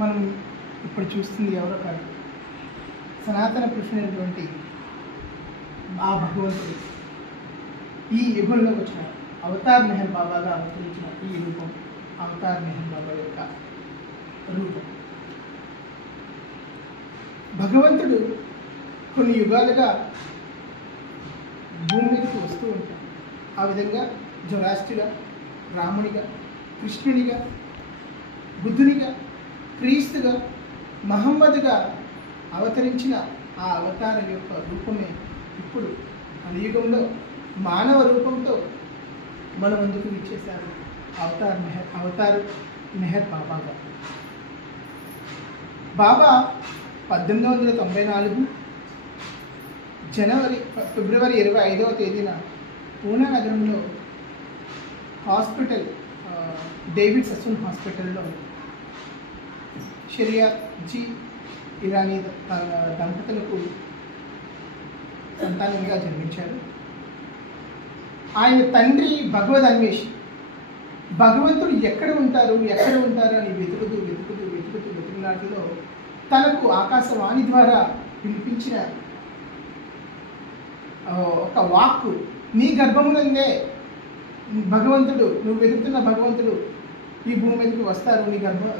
మనం ఇప్పుడు చూస్తుంది ఎవరో కాదు, సనాతన పురుషుడైనటువంటి ఆ భగవంతుడు ఈ యుగంలోకి వచ్చిన అవతార్ మెహర్ బాబాగా అవతరించిన ఈ రూపం అవతార్ మెహర్ బాబా యొక్క రూపం. భగవంతుడు కొన్ని యుగాలుగా భూమి మీదకి వస్తూ ఉంటాడు. ఆ విధంగా జొరాస్ట్రుగా, రామునిగా, కృష్ణునిగా, బుద్ధునిగా, క్రీస్తుగా, మహమ్మదుగా అవతరించిన ఆ అవతారం యొక్క రూపమే ఇప్పుడు కలియుగంలో మానవ రూపంతో మన ముందుకు విచ్చేశారు అవతార్ మెహర్ బాబాగా. బాబా 1894 ఫిబ్రవరి 25వ తేదీన పూనా నగరంలో హాస్పిటల్, డేవిడ్ ససూన్ హాస్పిటల్లో షరియాజీ ఇరానీ దంపతులకు సంతానంగా జన్మించారు. ఆయన తండ్రి భగవద్ అన్వేషి. భగవంతుడు ఎక్కడ ఉంటారు అని వెతుకులాటలో తనకు ఆకాశవాణి ద్వారా వినిపించిన ఒక వాక్కు, నీ గర్భమునందే భగవంతుడు, నువ్వు వెతుకుతున్న భగవంతుడు ఈ భూమి మీదకి వస్తారు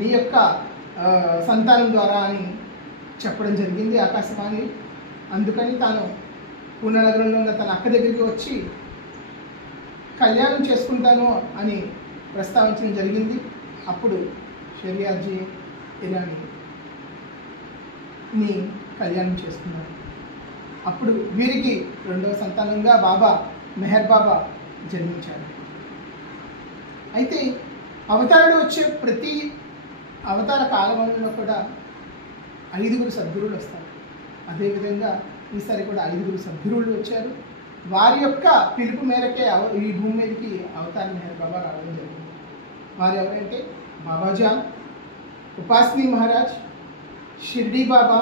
నీ యొక్క సంతానం ద్వారా అని చెప్పడం జరిగింది ఆకాశవాణి. అందుకని తాను పూనా నగరంలో ఉన్న తన అక్క దగ్గరికి వచ్చి కళ్యాణం చేసుకుంటాను అని ప్రస్తావించడం జరిగింది. అప్పుడు షరియాజీ ఇరానీని కళ్యాణం చేసుకున్నారు. అప్పుడు వీరికి రెండవ సంతానంగా బాబా మెహర్ బాబా జన్మించారు. అయితే అవతారుడు వచ్చే ప్రతి అవతార కాలంలో కూడా 5 సద్గురువులు వస్తారు. అదేవిధంగా ఈసారి కూడా 5 సద్గురువులు వచ్చారు. వారి యొక్క పిలుపు మేరకే ఈ భూమి మీదకి అవతార్ మెహర్ బాబా రావడం జరిగింది. వారు ఎవరంటే బాబాజాన్, ఉపాస్ని మహారాజ్, షిర్డీ బాబా,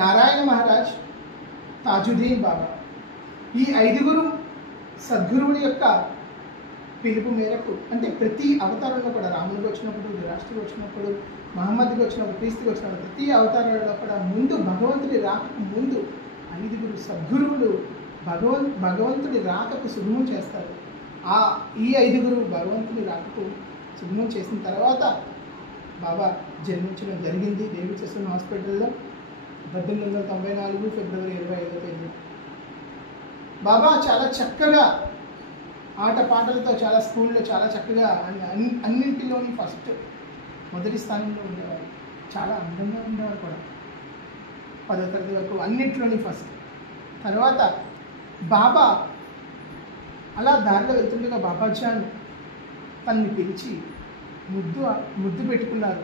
నారాయణ మహారాజ్, తాజుద్దీన్ బాబా. ఈ 5 సద్గురువుల యొక్క పిలుపు మేరకు, అంటే ప్రతి అవతారంలో కూడా రాముడికి వచ్చినప్పుడు, ధృతరాష్ట్రుడికి వచ్చినప్పుడు, మహమ్మద్కి వచ్చినప్పుడు, క్రీస్తుకి వచ్చినప్పుడు ప్రతి అవతారంలో కూడా ముందు భగవంతుడి రాకకు ముందు 5 సద్గురువులు భగవంతుడి రాకకు సుగమం చేస్తారు. ఈ 5 భగవంతుడి రాకకు సుగమం చేసిన తర్వాత బాబా జన్మించడం జరిగింది డేవిడ్ ససూన్ హాస్పిటల్లో 1894 ఫిబ్రవరి 25వ తేదీ. బాబా చాలా చక్కగా ఆటపాటలతో చాలా స్కూల్లో చాలా చక్కగా అన్నింటిలోని ఫస్ట్ మొదటి స్థానంలో ఉండేవారు. చాలా అందంగా ఉండేవారు కూడా. 10వ తరగతి వరకు అన్నింటిలోని ఫస్ట్. తర్వాత బాబా అలా దారిలో వెళ్తుండగా బాబాజాన్ తనని పిలిచి ముద్దు పెట్టుకున్నారు.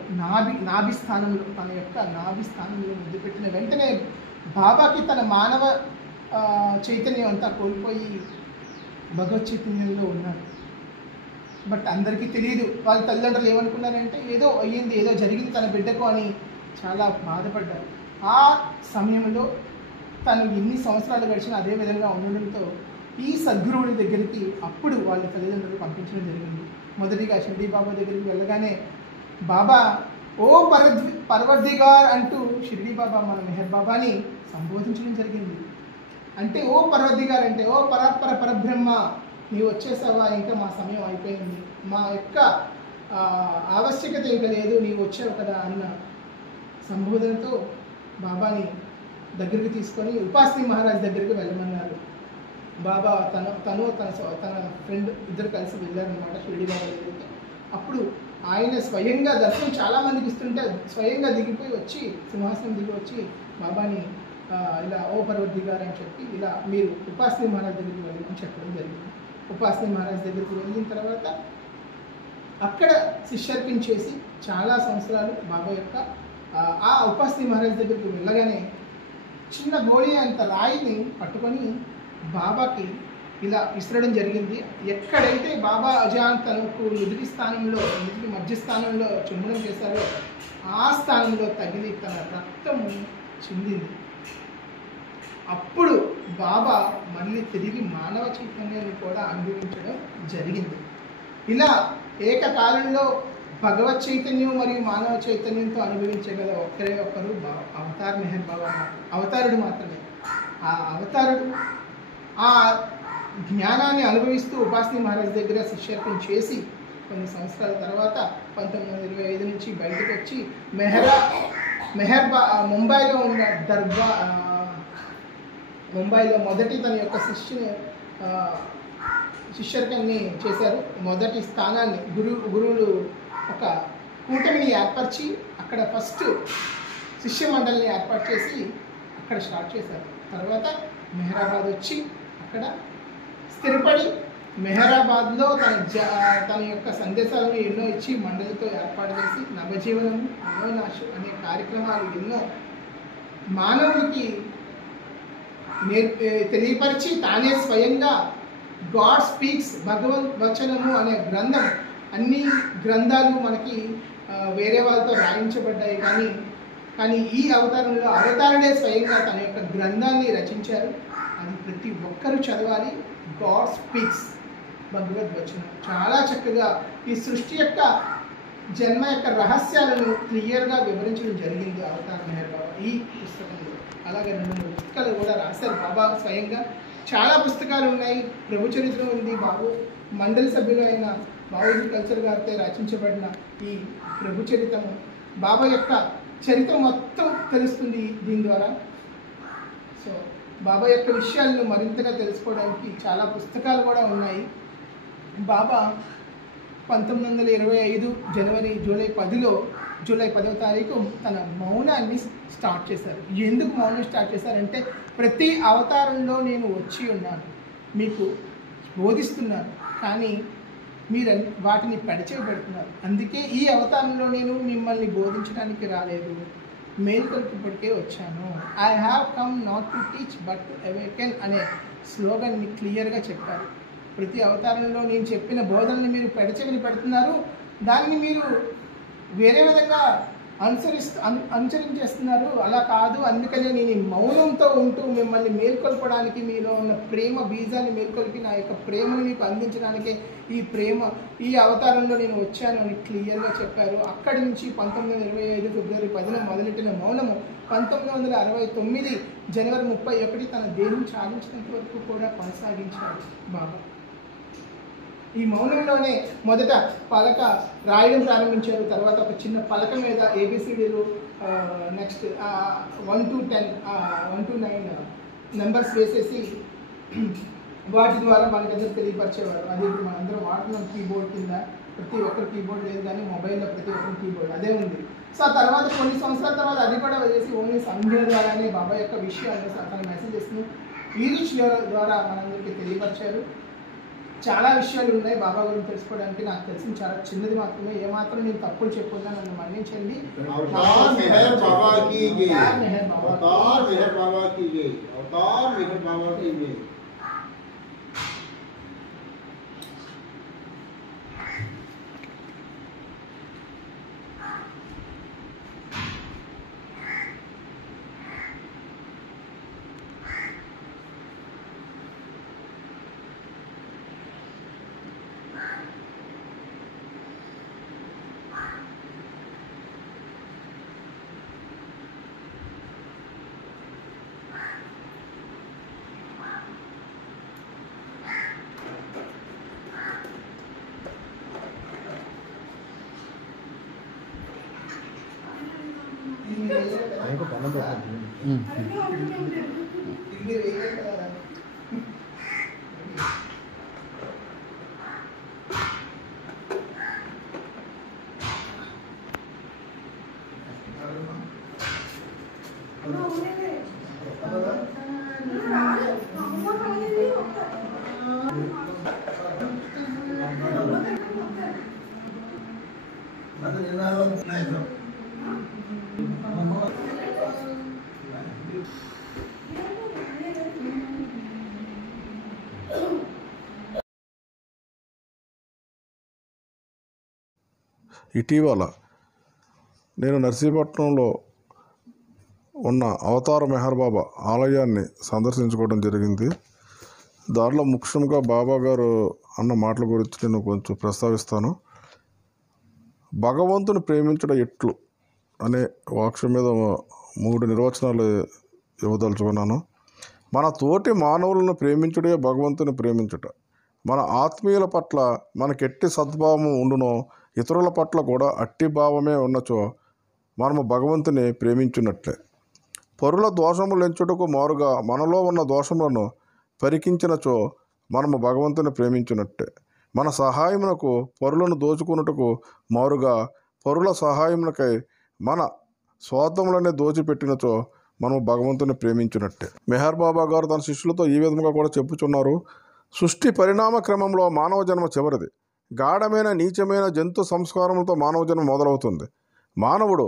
నాభి స్థానంలో, తన యొక్క నాభి స్థానంలో ముద్దు పెట్టిన వెంటనే బాబాకి తన మానవ చైతన్యం అంతా కోల్పోయి భగవత్ చైతన్యంలో ఉన్నారు. బట్ అందరికీ తెలియదు. వాళ్ళ తల్లిదండ్రులు ఏమనుకున్నారంటే ఏదో అయ్యింది, ఏదో జరిగింది తన బిడ్డకు అని చాలా బాధపడ్డారు. ఆ సమయంలో తను ఎన్ని సంవత్సరాలు గడిచినా అదే విధంగా ఉండడంతో ఈ సద్గురువుల దగ్గరికి అప్పుడు వాళ్ళ తల్లిదండ్రులు పంపించడం జరిగింది. మొదటిగా షిర్డీ బాబా దగ్గరికి వెళ్ళగానే బాబా ఓ పర్వర్దిగార్ అంటూ షిర్డీ బాబా మన మెహర్ బాబాని సంబోధించడం జరిగింది. అంటే ఓ పర్వర్దిగార్ అంటే ఓ పరబ్రహ్మ, నీవు వచ్చేసావా, ఇంకా మా సమయం అయిపోయింది, మా యొక్క ఆవశ్యకత ఇంకా లేదు, నీవు వచ్చావు కదా అన్న సంబోధనతో బాబాని దగ్గరికి తీసుకొని ఉపాస్ని మహారాజ్ దగ్గరికి వెళ్ళమన్నారు. బాబా తన ఫ్రెండ్ ఇద్దరు కలిసి వెళ్ళారనమాట షిర్డీ బాబా దగ్గరికి. అప్పుడు ఆయన స్వయంగా దర్శనం చాలామందికి ఇస్తుంటే స్వయంగా దిగిపోయి వచ్చి సింహాసనం దిగి వచ్చి బాబాని ఇలా ఓ పర్వదిగారు అని చెప్పి ఇలా మీరు ఉపాస్ని మహారాజ్ దగ్గరికి వెళ్ళమని చెప్పడం జరిగింది. ఉపాస్ని మహారాజ్ దగ్గరికి వెళ్ళిన తర్వాత అక్కడ శిష్యర్పణ చేసి చాలా సంవత్సరాలు బాబా యొక్క ఆ ఉపాస్ని మహారాజ్ దగ్గరికి వెళ్ళగానే చిన్న గోళీ అంత రాయిని పట్టుకొని బాబాకి ఇలా విసరడం జరిగింది. ఎక్కడైతే బాబా అజాన్ తనకు నుదుటి మధ్య స్థానంలో చుంబనం చేశారో ఆ స్థానంలో తగిలి తన రక్తము చిందింది. అప్పుడు బాబా మళ్ళీ తిరిగి మానవ చైతన్యాన్ని కూడా అనుభవించడం జరిగింది. ఇలా ఏకకాలంలో భగవత్ చైతన్యం మరియు మానవ చైతన్యంతో అనుభవించగల ఒక్కరే ఒక్కరు అవతార్ మెహర్ బాబా, అవతారుడు మాత్రమే. ఆ అవతారుడు ఆ జ్ఞానాన్ని అనుభవిస్తూ ఉపాసని మహారాజ్ దగ్గర శిష్యత్వం చేసి కొన్ని సంవత్సరాల తర్వాత 1925 నుంచి బయటకు వచ్చి ముంబైలో ఉన్న ముంబైలో మొదటి తన యొక్క శిష్యర్కాన్ని చేశారు. మొదటి స్థానాన్ని గురువులు ఒక కూటమిని ఏర్పరిచి అక్కడ ఫస్ట్ శిష్య మండలిని ఏర్పాటు చేసి అక్కడ స్టార్ట్ చేశారు. తర్వాత మెహరాబాద్ వచ్చి అక్కడ స్థిరపడి మెహరాబాద్లో తన యొక్క సందేశాలను ఎన్నో ఇచ్చి మండలితో ఏర్పాటు చేసి నవజీవనం మనోనాశం అనే కార్యక్రమాలు ఎన్నో మానవులకి తెలియపరిచి తానే స్వయంగా గాడ్ స్పీక్స్ భగవద్వచనము అనే గ్రంథం, అన్ని గ్రంథాలు మనకి వేరే వాళ్ళతో రాయించబడ్డాయి, కానీ ఈ అవతారంలో అవతారుడే స్వయంగా తన యొక్క గ్రంథాన్ని రచించారు. అది ప్రతి ఒక్కరూ చదవాలి. గాడ్ స్పీక్స్ భగవద్వచనం చాలా చక్కగా ఈ సృష్టి యొక్క జన్మ యొక్క రహస్యాలను క్లియర్గా వివరించడం జరిగింది అవతార్ మెహర్ బాబా ఈ పుస్తకంలో. అలాగే 2 పుస్తకాలు కూడా రాశారు బాబా స్వయంగా. చాలా పుస్తకాలు ఉన్నాయి. ప్రభు చరిత్ర ఉంది. మండలి సభ్యులైన బాబూజీ కల్చర్ గారితో రచించబడిన ఈ ప్రభు చరిత్రము, బాబా యొక్క చరిత్ర మొత్తం తెలుస్తుంది దీని ద్వారా. సో బాబా యొక్క విషయాలను మరింతగా తెలుసుకోవడానికి చాలా పుస్తకాలు కూడా ఉన్నాయి. బాబా 1925 జూలై 10వ తారీఖు తన మౌనాన్ని స్టార్ట్ చేశారు. ఎందుకు మౌనం స్టార్ట్ చేశారంటే, ప్రతి అవతారంలో నేను వచ్చి ఉన్నాను, మీకు బోధిస్తున్నాను, కానీ మీరు వాటిని పెడచెవిపెడుతున్నారు. అందుకే ఈ అవతారంలో నేను మిమ్మల్ని బోధించడానికి రాలేదు, మేల్కొల్పుడికే వచ్చాను. I have come not to teach but to awaken అనే స్లోగన్ని క్లియర్గా చెప్పారు. ప్రతి అవతారంలో నేను చెప్పిన బోధనని మీరు పెడచెవిని పెడుతున్నారు, దాన్ని మీరు వేరే విధంగా అనుసరించేస్తున్నారు. అలా కాదు, అందుకనే నేను ఈ మౌనంతో ఉంటూ మిమ్మల్ని మేల్కొల్పడానికి, మీలో ఉన్న ప్రేమ బీజాన్ని మేల్కొల్పి నా యొక్క ప్రేమను మీకు అందించడానికి ఈ అవతారంలో నేను వచ్చాను అని క్లియర్గా చెప్పారు. అక్కడి నుంచి 1925 ఫిబ్రవరి 10న మొదలెట్టిన మౌనము 1969 జనవరి 31 తన దేహం చాలించినంత వరకు కూడా కొనసాగించారు బాబా. ఈ మౌనంలోనే మొదట పలక రాయడం ప్రారంభించారు. తర్వాత ఒక చిన్న పలక మీద ABCDలు, నెక్స్ట్ 1 to 10, 1 to 9 నెంబర్స్ వేసేసి వాటి ద్వారా మనకందరూ తెలియపరిచేవారు. అది ఇప్పుడు మనందరం వాడుతున్నాం కీబోర్డ్ కింద. ప్రతి ఒక్కరు కీబోర్డ్ లేదు, కానీ మొబైల్లో ప్రతి ఒక్కరు కీబోర్డ్ అదే ఉంది. సో ఆ తర్వాత కొన్ని సంవత్సరాల తర్వాత అది కూడా వదిలేసి ఓన్లీ సంఖ్యల ద్వారానే బాబా యొక్క విషయాలు తన మెసేజెస్ను ఈ రీచ్ ద్వారా మనందరికీ తెలియపరిచారు. చాలా విషయాలు ఉన్నాయి బాబా గురించి తెలుసుకోవడానికి. నాకు తెలిసిన చాలా చిన్నది మాత్రమే. ఏమాత్రం నేను తప్పులు చెప్పుకున్నా నన్ను మన్నించండి. ఇటీవల నేను నర్సీపట్నంలో ఉన్న అవతార్ మెహర్ బాబా ఆలయాన్ని సందర్శించుకోవడం జరిగింది. దాంట్లో ముఖ్యంగా బాబా గారు అన్న మాటల గురించి నేను కొంచెం ప్రస్తావిస్తాను. భగవంతుని ప్రేమించడం ఎట్లు అనే వాక్యం మీద 3 నిర్వచనాలు ఇవ్వదలుచుకున్నాను. మన తోటి మానవులను ప్రేమించుడే భగవంతుని ప్రేమించుట. మన ఆత్మీయుల పట్ల మనకెట్టి సద్భావం ఉండునో ఇతరుల పట్ల కూడా అట్టి భావమే ఉన్నచో మనము భగవంతుని ప్రేమించున్నట్లే. పరుల దోషములు ఎంచుటకు మారుగా మనలో ఉన్న దోషములను పరికించినచో మనము భగవంతుని ప్రేమించున్నట్టే. మన సహాయమునకు పరులను దోచుకున్నటకు మారుగా పరుల సహాయమునకై మన స్వార్థములనే దోచిపెట్టినచో మనము భగవంతుని ప్రేమించున్నట్టే. మెహర్ బాబా గారు తన శిష్యులతో ఈ విధంగా కూడా చెప్పుచున్నారు. సృష్టి పరిణామ క్రమంలో మానవ జన్మ చివరిది. గాఢమైన నీచమైన జంతు సంస్కారములతో మానవ జన్మ మొదలవుతుంది. మానవుడు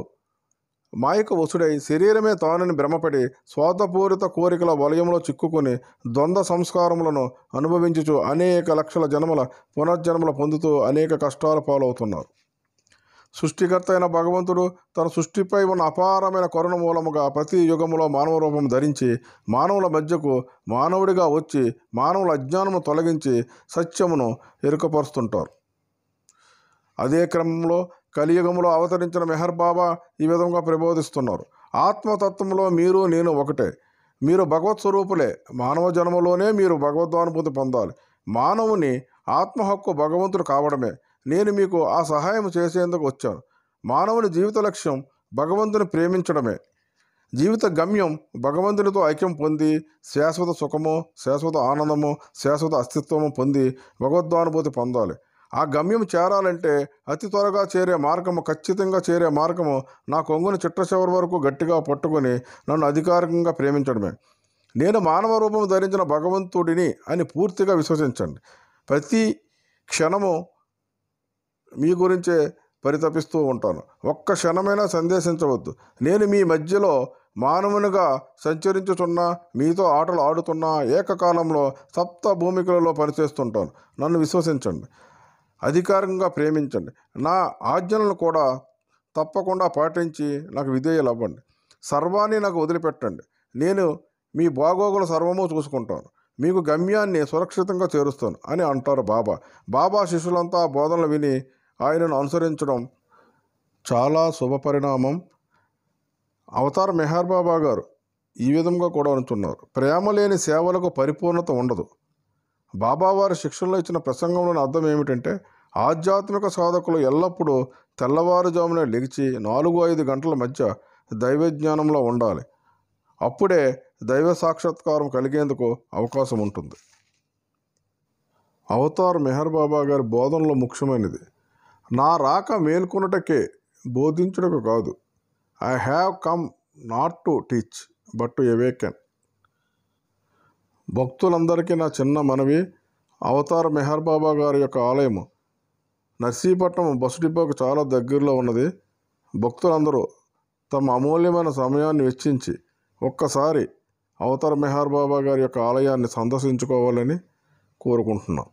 మాయక వసుడై శరీరమే తానని భ్రమపడి స్వార్థపూరిత కోరికల వలయంలో చిక్కుకొని ద్వంద్వ సంస్కారములను అనుభవించుచు అనేక లక్షల జన్మల పునర్జన్మల పొందుతూ అనేక కష్టాల పాలవుతున్నారు. సృష్టికర్త అయిన భగవంతుడు తన సృష్టిపై ఉన్న అపారమైన కరుణ మూలముగా ప్రతి యుగములో మానవ రూపం ధరించి మానవుల మధ్యకు మానవుడిగా వచ్చి మానవుల అజ్ఞానము తొలగించి సత్యమును ఎరుకపరుస్తుంటారు. అదే క్రమంలో కలియుగంలో అవతరించిన మెహర్ బాబా ఈ విధంగా ప్రబోధిస్తున్నారు. ఆత్మతత్వంలో మీరు నేను ఒకటే. మీరు భగవత్ స్వరూపులే. మానవ జన్మలోనే మీరు భగవద్వానుభూతి పొందాలి. మానవుని ఆత్మహక్కు భగవంతుడు కావడమే. నేను మీకు ఆ సహాయం చేసేందుకు వచ్చాను. మానవుని జీవిత లక్ష్యం భగవంతుని ప్రేమించడమే. జీవిత గమ్యం భగవంతునితో ఐక్యం పొంది శాశ్వత సుఖము, శాశ్వత ఆనందము, శాశ్వత అస్తిత్వము పొంది భగవద్వానుభూతి పొందాలి. ఆ గమ్యం చేరాలంటే అతి త్వరగా చేరే మార్గము, ఖచ్చితంగా చేరే మార్గము నా కొంగుని చిట్ట చివరి వరకు గట్టిగా పట్టుకొని నన్ను అధికారికంగా ప్రేమించడమే. నేను మానవ రూపం ధరించిన భగవంతుడిని అని పూర్తిగా విశ్వసించండి. ప్రతి క్షణము మీ గురించే పరితపిస్తూ ఉంటాను. ఒక్క క్షణమైనా సందేశించవద్దు. నేను మీ మధ్యలో మానవునిగా సంచరించుచున్నా, మీతో ఆటలు ఆడుతున్నా, ఏకకాలంలో సప్త భూమికలలో పనిచేస్తుంటాను. నన్ను విశ్వసించండి, అధికారికంగా ప్రేమించండి. నా ఆజ్ఞలను కూడా తప్పకుండా పాటించి నాకు విధేయులు అవ్వండి. సర్వాన్ని నాకు వదిలిపెట్టండి. నేను మీ బాగోగులు సర్వము చూసుకుంటాను. మీకు గమ్యాన్ని సురక్షితంగా చేరుస్తాను అని అంటారు బాబా. బాబా శిష్యులంతా బోధనలు విని ఆయనను అనుసరించడం చాలా శుభపరిణామం. అవతార్ మెహర్ బాబా గారు ఈ విధంగా కూడా అనుచున్నారు. ప్రేమ లేని సేవలకు పరిపూర్ణత ఉండదు. బాబావారి శిక్షణలో ఇచ్చిన ప్రసంగంలోని అర్థం ఏమిటంటే, ఆధ్యాత్మిక సాధకులు ఎల్లప్పుడూ తెల్లవారుజామున లెగిచి 4-5 గంటల మధ్య దైవజ్ఞానంలో ఉండాలి. అప్పుడే దైవ సాక్షాత్కారం కలిగేందుకు అవకాశం ఉంటుంది. అవతార్ మెహర్ బాబా గారి బోధనలో ముఖ్యమైనది, నా రాక మేల్కొనుటకే, బోధించుటకు కాదు. I have come not to teach but to awaken. భక్తులందరికీ నా చిన్న మనవి, అవతార్ మెహర్ బాబా గారి యొక్క ఆలయము నర్సీపట్నం బస్సు డిపోకు చాలా దగ్గరలో ఉన్నది. భక్తులందరూ తమ అమూల్యమైన సమయాన్ని వెచ్చించి ఒక్కసారి అవతార్ మెహర్ బాబా గారి యొక్క ఆలయాన్ని సందర్శించుకోవాలని కోరుకుంటున్నాం.